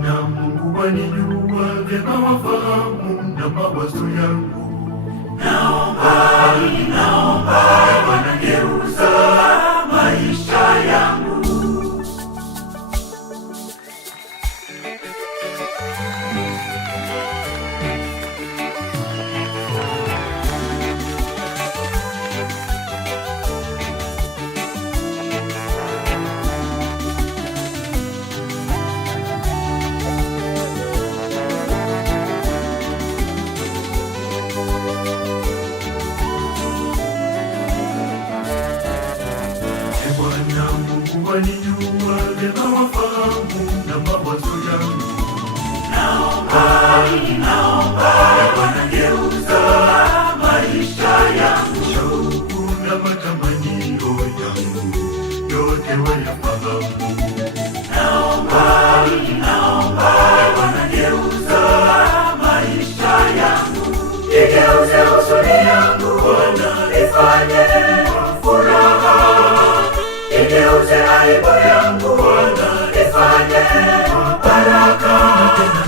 Bwana Mungu wanijua vyema, wafahamu na mawazo yangu. Naomba Bwana, geuza maisha yangu. Bwana Mungu wanijua vyema, wafahamu na mawazo yangu. Naomba Bwana, geuza maisha yangu. Shauku na matamanio yangu yote wayafahamu. Naomba Bwana, geuza maisha yangu. Igeuze huzuni yangu Bwana, ifanye furaha. Igeuze aibu yangu Bwana, ifanye baraka.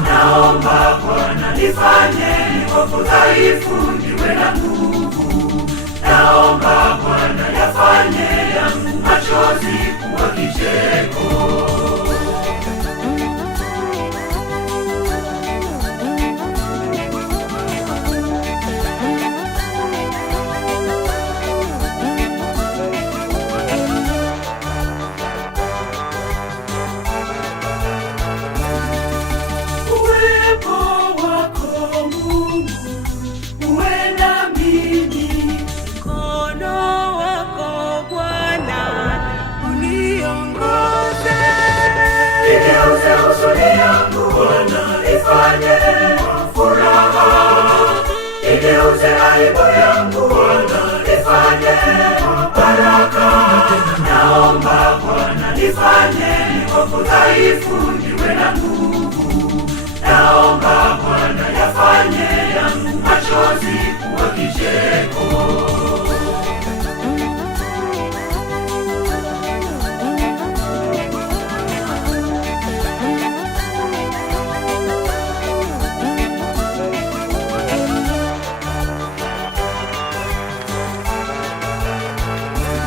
Naomba Bwana, nifanye hofu dhaifu niwe na nguvu. Naomba Bwana, yafanye yangu machozi kuwa kicheko. Igeuze huzuni yangu Bwana, ifanye furaha. Igeuze aibu yangu Bwana, ifanye baraka. Naomba Bwana, nifanye hofu dhaifu